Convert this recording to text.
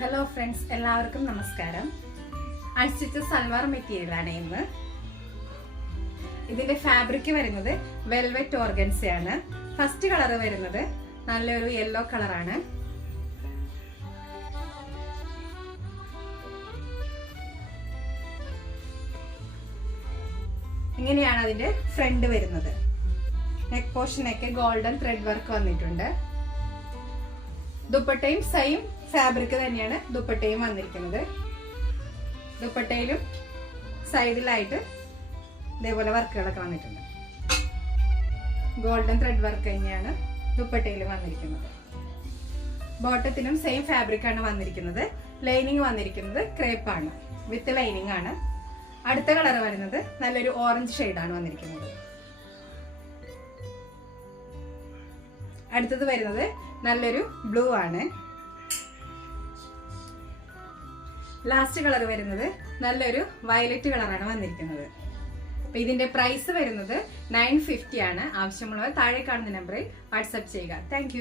Hello friends, എല്ലാവർക്കും നമസ്കാരം. Unstitch salwar material ആണ് ഇന്ന്. ഇതിന്റെ ഫാബ്രിക് വരുന്നത് വെൽവെറ്റ് ഓർഗൻസയാണ്. ഫസ്റ്റ് കളർ വരുന്നത് നല്ലൊരു യെല്ലോ കളറാണ്. ഇങ്ങനെയാണ് അതിന്റെ ഫ്രണ്ട് വരുന്നത്. നെക്ക് പോർഷനൊക്കെ ഗോൾഡൻ ത്രെഡ് വർക്ക് വന്നിട്ടുണ്ട്. ദുപ്പട്ടയും സെയിം ഫാബ്രിക് തന്നെയാണ് ദുപ്പട്ടയും വന്നിരിക്കുന്നത്. ദുപ്പട്ടയിലും സൈഡിലായിട്ട് ഇതേപോലെ വർക്കുകളൊക്കെ വന്നിട്ടുണ്ട്. ഗോൾഡൻ ത്രെഡ് വർക്ക് തന്നെയാണ് ദുപ്പട്ടയിലും വന്നിരിക്കുന്നത്. ബോട്ടത്തിനും സെയിം ഫാബ്രിക് ആണ് വന്നിരിക്കുന്നത്. ലൈനിങ് വന്നിരിക്കുന്നത് ക്രേപ്പ് ആണ്, വിത്ത് ലൈനിങ് ആണ്. അടുത്ത കളർ വരുന്നത് നല്ലൊരു ഓറഞ്ച് ഷെയ്ഡാണ് വന്നിരിക്കുന്നത്. അടുത്തത് വരുന്നത് നല്ലൊരു ബ്ലൂ ആണ്. ലാസ്റ്റ് കളർ വരുന്നത് നല്ലൊരു വയലറ്റ് കളറാണ് വന്നിരിക്കുന്നത്. അപ്പൊ ഇതിന്റെ പ്രൈസ് വരുന്നത് 950 ആണ്. ആവശ്യമുള്ളവർ താഴെ കാണുന്ന നമ്പറിൽ വാട്സ്ആപ്പ് ചെയ്യുക. താങ്ക്